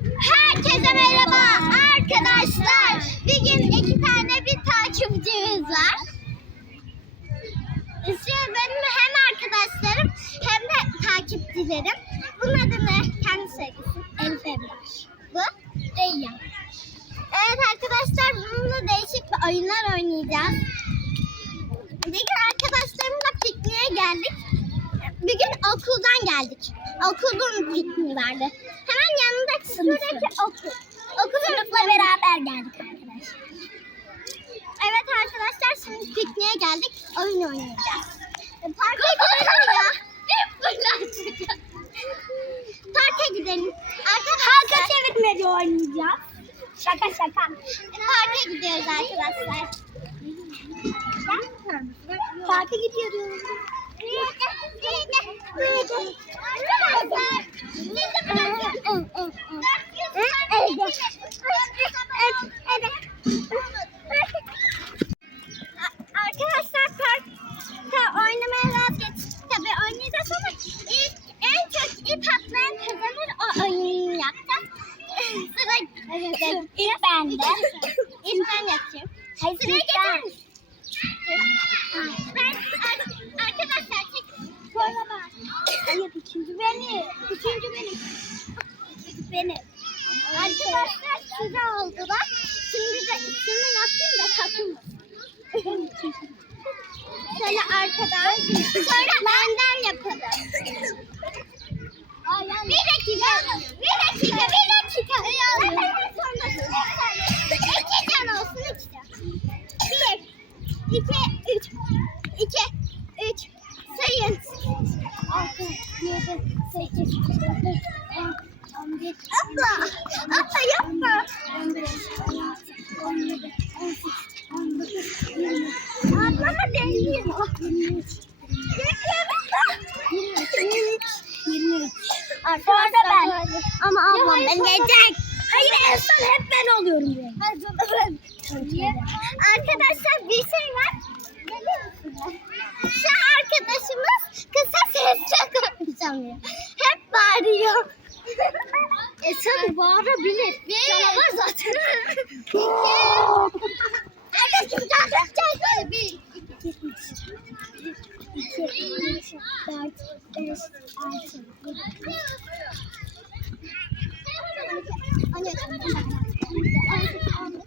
Herkese merhaba arkadaşlar. Bugün iki tane bir takipçimiz var. İşte benim hem arkadaşlarım hem de takipçilerim. Bunun adını kendi söylesin. Elif Emrah. Bu Reyyan. Evet arkadaşlar bununla değişik bir oyunlar oynayacağız. Bugün arkadaşlarımla pikniğe geldik. Bugün okuldan geldik. Okulun pikniği vardı. Şuradaki okul. Okulun Sınıfla beraber geldik arkadaşlar. Evet arkadaşlar şimdi pikniğe geldik. Oyun oynayacağız. Parka gidelim ya. Parka gidelim. Arkadaşlar. Halka çevirmeci oynayacağız. Şaka şaka. Parka gidiyoruz arkadaşlar. Parka gidiyoruz. Arkadaşlar Sıra ilk bende. İlk ben yapacağım. Sıraya geçer misin? Ben ar- arkadaşlar çek. Sonra bak. Hayır üçüncü benim. Üçüncü benim. Üçüncü benim. Arkadaşlar sıra oldular. Şimdi de şimdi yapayım da takılmasın. Şöyle arkadan. Sonra benden yapalım. 7, 8, 9, 10, 11, Abla, abla yapma. 15, 16, 17, 18, 19, 20. Ablama değilim. Anne,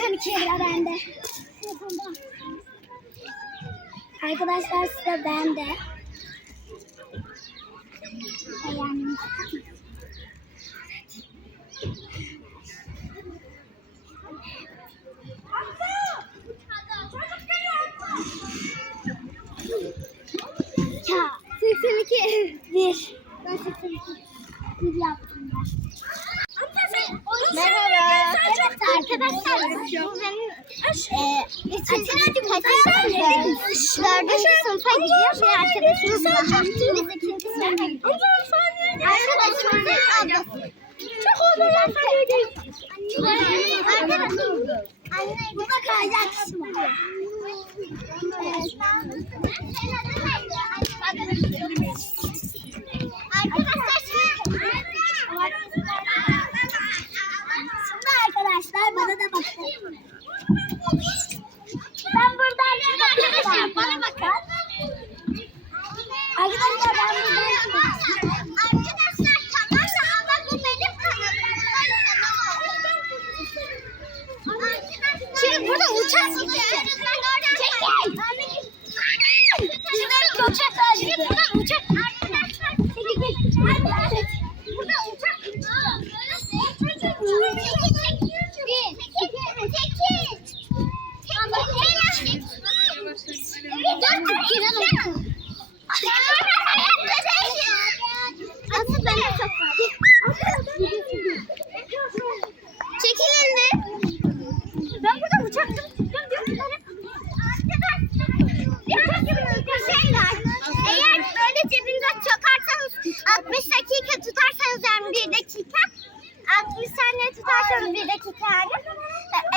92 lira bende. Arkadaşlar size bende. Yani. Ya 82 1 ben 82 1 yaptım ben. Merhaba. Evet arkadaşlar bu benim e, üçüncü kaçıncı dördüncü sınıfa gidiyor. Ve arkadaşımız daha biz ikinci sınıfa gidiyoruz. Arkadaşımızın ablası. Çok olmayan Arkadaşım. Anne bu da kayacak kısmı. Arkadaşlar şimdi Şimdi arkadaşlar bana da bakın. Ben buradan çıkıyorum. Bana bakın. Arkadaşlar ben buradan çıkıyorum. Arkadaşlar tamam da ama bu benim kanalım. Şimdi burada uçak gidiyor. Çekil. durun bir dakika anne.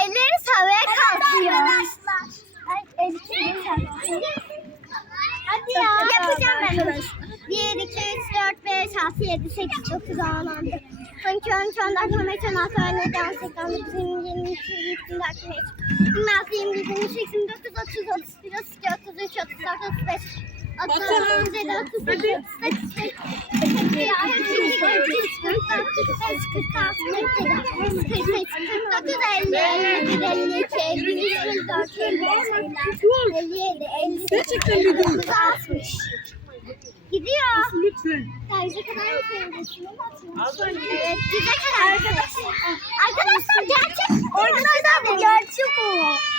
Elleriniz havaya kalkıyor. Arkadaşlar. Elleriniz Hadi ya. Yapacağım ben. 1, 2, 3, 4, 5, 6, 7, 8, 9, 10, 11. 12, 13, 14, 15, 16, 17, 18, 19, 20, 22, 24, 25, 26, 27, 28, 29, 30, 31, 32, 33, 34, 35, 36, 37, 38, 39, 40, Gerçekten bir dur. Gidiyor. Lütfen. Yüze kadar mı sayıyorsun? Evet, yüze kadar arkadaşlar. Gerçek. Arkadaşlar gerçek o.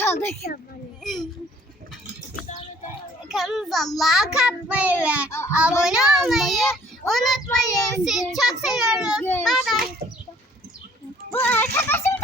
kaldık. Kanalımıza like atmayı ve abone olmayı unutmayın. Sizi çok seviyoruz. Bay bay. Bu arkadaşım